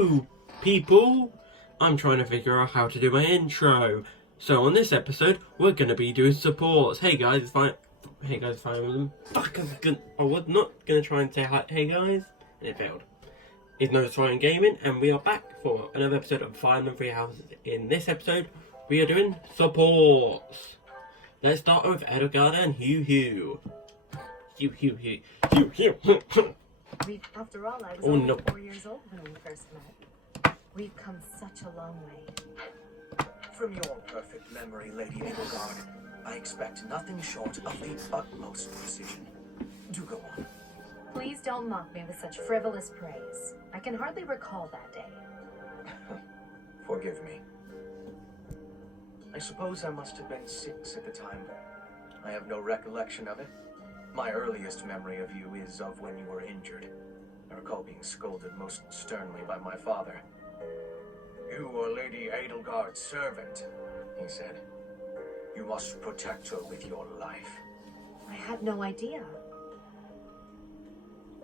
Hello, people! I'm trying to figure out how to do my intro. So on this episode, we're going to be doing supports. Hey guys, it's fine. Hey guys, Fire Emblem. I was not going to try and say hi, hey guys, and it failed. It's No Trying Gaming, and we are back for another episode of Fire Emblem Three Houses. In this episode, we are doing supports. Let's start with Edelgard and Hugh. After all, I was only 4 years old when we first met. We've come such a long way. From your perfect memory, Lady Edelgard, I expect nothing short of the utmost precision. Do go on. Please don't mock me with such frivolous praise. I can hardly recall that day. Forgive me. I suppose I must have been 6 at the time. I have no recollection of it. My earliest memory of you is of when you were injured. I recall being scolded most sternly by my father. You are Lady Edelgard's servant, he said. You must protect her with your life. I had no idea.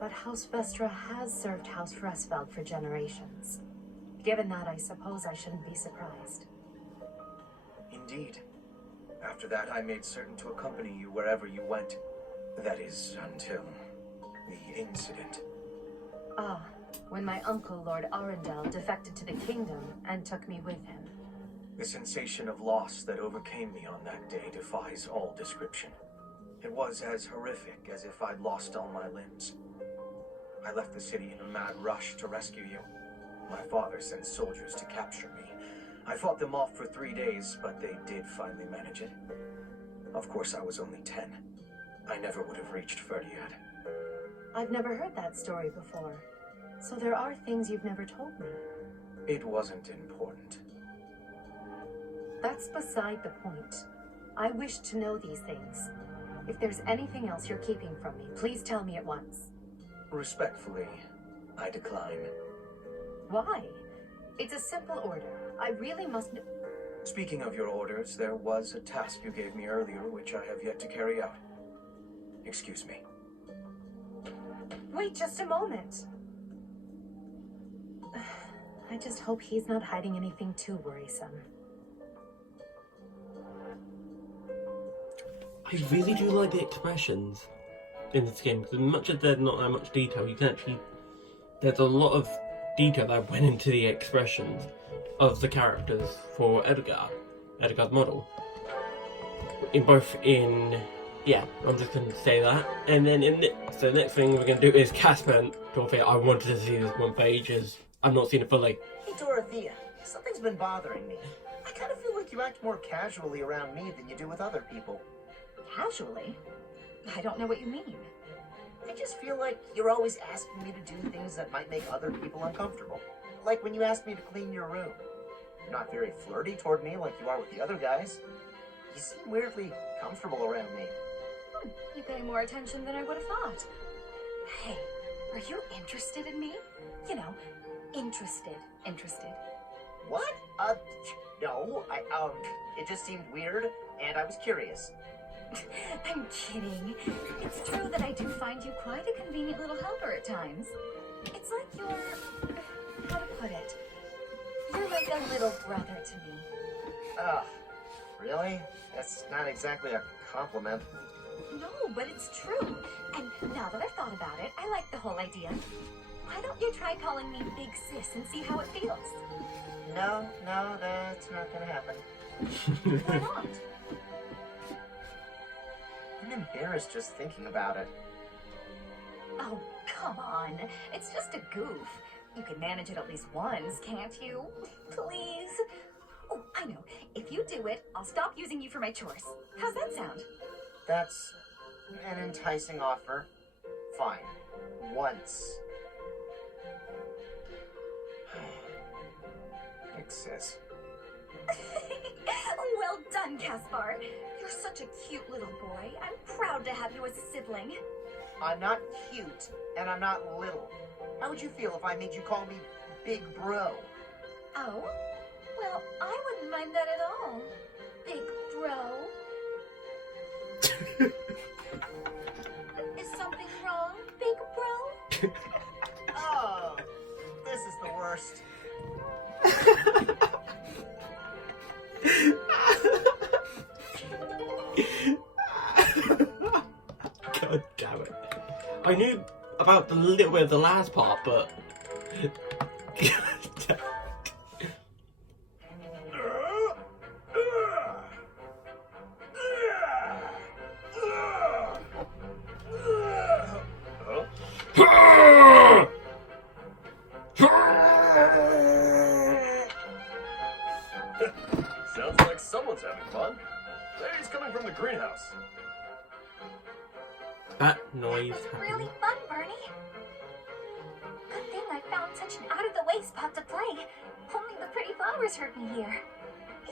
But House Vestra has served House Fresfeld for generations. Given that, I suppose I shouldn't be surprised. Indeed. After that, I made certain to accompany you wherever you went. That is, until the incident. Ah, when my uncle, Lord Arundel, defected to the kingdom and took me with him. The sensation of loss that overcame me on that day defies all description. It was as horrific as if I'd lost all my limbs. I left the city in a mad rush to rescue you. My father sent soldiers to capture me. I fought them off for 3 days, but they did finally manage it. Of course, I was only 10. I never would have reached Ferdiad. I've never heard that story before. So there are things you've never told me. It wasn't important. That's beside the point. I wish to know these things. If there's anything else you're keeping from me, please tell me at once. Respectfully, I decline. Why? It's a simple order. I really must know. Speaking of your orders, there was a task you gave me earlier which I have yet to carry out. Excuse me. Wait just a moment. I just hope he's not hiding anything too worrisome. I really do like the expressions in this game, because much as there's not that much detail, you can actually... There's a lot of detail that went into the expressions of the characters for Edelgard's model. Yeah, I'm just going to say that. And then so the next thing we're going to do is Casper and Dorothea. I wanted to see this one for ages. I've not seen it fully. Hey Dorothea, something's been bothering me. I kind of feel like you act more casually around me than you do with other people. Casually? I don't know what you mean. I just feel like you're always asking me to do things that might make other people uncomfortable. Like when you asked me to clean your room. You're not very flirty toward me like you are with the other guys. You seem weirdly comfortable around me. You pay more attention than I would have thought. Hey, are you interested in me? You know, interested. What? No, it just seemed weird, and I was curious. I'm kidding. It's true that I do find you quite a convenient little helper at times. It's like you're... how to put it? You're like a little brother to me. Really? That's not exactly a compliment. No, but it's true. And now that I've thought about it, I like the whole idea. Why don't you try calling me Big Sis and see how it feels? No, that's not gonna happen. Why not? I'm embarrassed just thinking about it. Oh, come on. It's just a goof. You can manage it at least once, can't you? Please? Oh, I know. If you do it, I'll stop using you for my chores. How's that sound? That's an enticing offer. Fine. Once. Big sis. Well done, Caspar. You're such a cute little boy. I'm proud to have you as a sibling. I'm not cute, and I'm not little. How would you feel if I made you call me Big Bro? Oh? Well, I wouldn't mind that at all. Big Bro. Is something wrong, Big Bro? Oh, this is the worst. first. God damn it. I knew about the little bit of the last part, but... Sounds like someone's having fun. Maybe he's coming from the greenhouse. That noise. That was really fun, Bernie. Good thing I found such an out-of-the-way spot to play. Only the pretty flowers heard me here.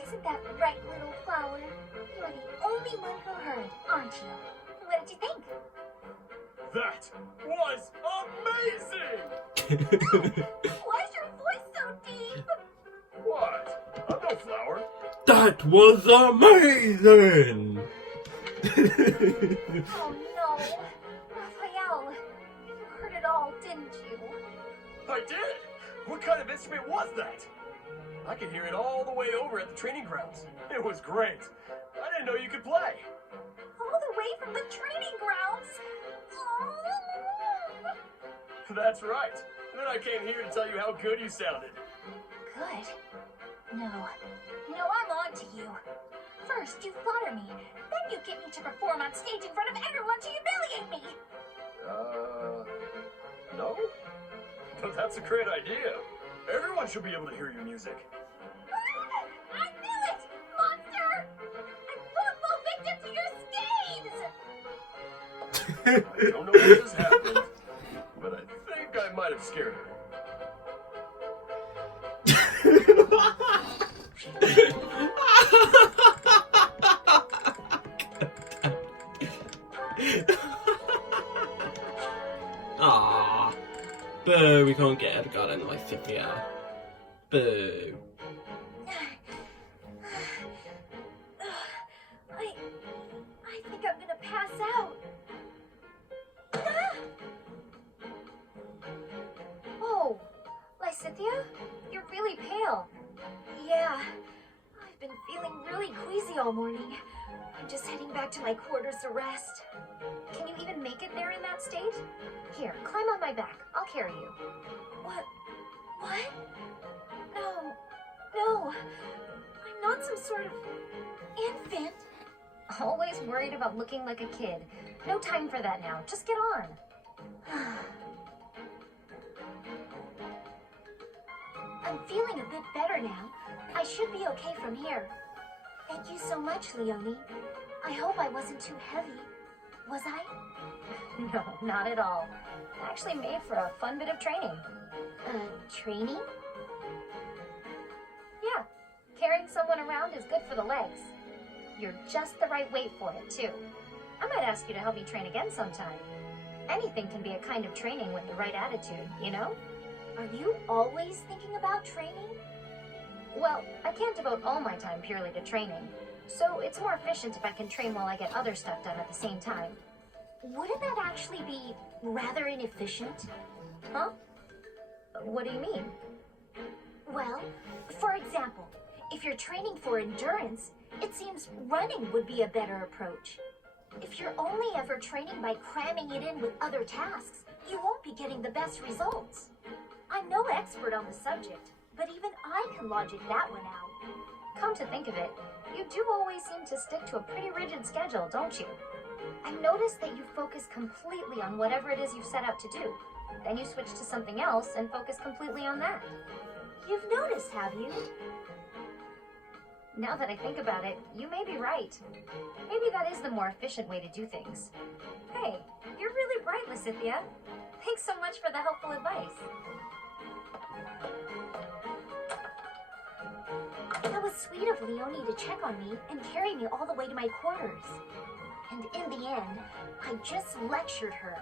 Isn't that right, little flower? You're the only one who heard, aren't you? What did you think? That was amazing! Why is your voice so deep? What? I'm no flower. That was amazing! Oh no. Raphael, you heard it all, didn't you? I did! What kind of instrument was that? I could hear it all the way over at the training grounds. It was great. I didn't know you could play. All the way from the training grounds? Oh. That's right. And then I came here to tell you how good you sounded. Good. No, I'm on to you. First, you flatter me. Then you get me to perform on stage in front of everyone to humiliate me. No? But that's a great idea. Everyone should be able to hear your music. I knew it! Monster! I won't fall victim to your schemes! I don't know what just happened, but I think I might have scared her. Ah, boo! We can't get Edgar in my Cynthia. Boo! I think I'm gonna pass out. Oh, Lysithia, you're really pale. Yeah, I've been feeling really queasy all morning. I'm just heading back to my quarters to rest. Can you even make it there in that state? Here, climb on my back. I'll carry you. What? What? No. I'm not some sort of infant. Always worried about looking like a kid. No time for that now. Just get on. I'm feeling a bit better now. I should be okay from here. Thank you so much, Leonie. I hope I wasn't too heavy. Was I? No, not at all. Actually made for a fun bit of training. Training? Yeah, carrying someone around is good for the legs. You're just the right weight for it, too. I might ask you to help me train again sometime. Anything can be a kind of training with the right attitude, you know? Are you always thinking about training? Well, I can't devote all my time purely to training, so it's more efficient if I can train while I get other stuff done at the same time. Wouldn't that actually be rather inefficient? Huh? What do you mean? Well, for example, if you're training for endurance, it seems running would be a better approach. If you're only ever training by cramming it in with other tasks, you won't be getting the best results. I'm no expert on the subject, but even I can logic that one out. Come to think of it, you do always seem to stick to a pretty rigid schedule, don't you? I've noticed that you focus completely on whatever it is you've set out to do. Then you switch to something else and focus completely on that. You've noticed, have you? Now that I think about it, you may be right. Maybe that is the more efficient way to do things. Hey, you're really bright, Lysithia. Thanks so much for the helpful advice. That was sweet of Leonie to check on me and carry me all the way to my quarters. And in the end, I just lectured her.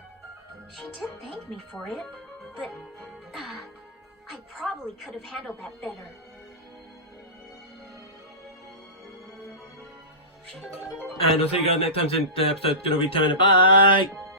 She did thank me for it, but I probably could have handled that better. And I'll see you guys next time since the episode's gonna return. Bye!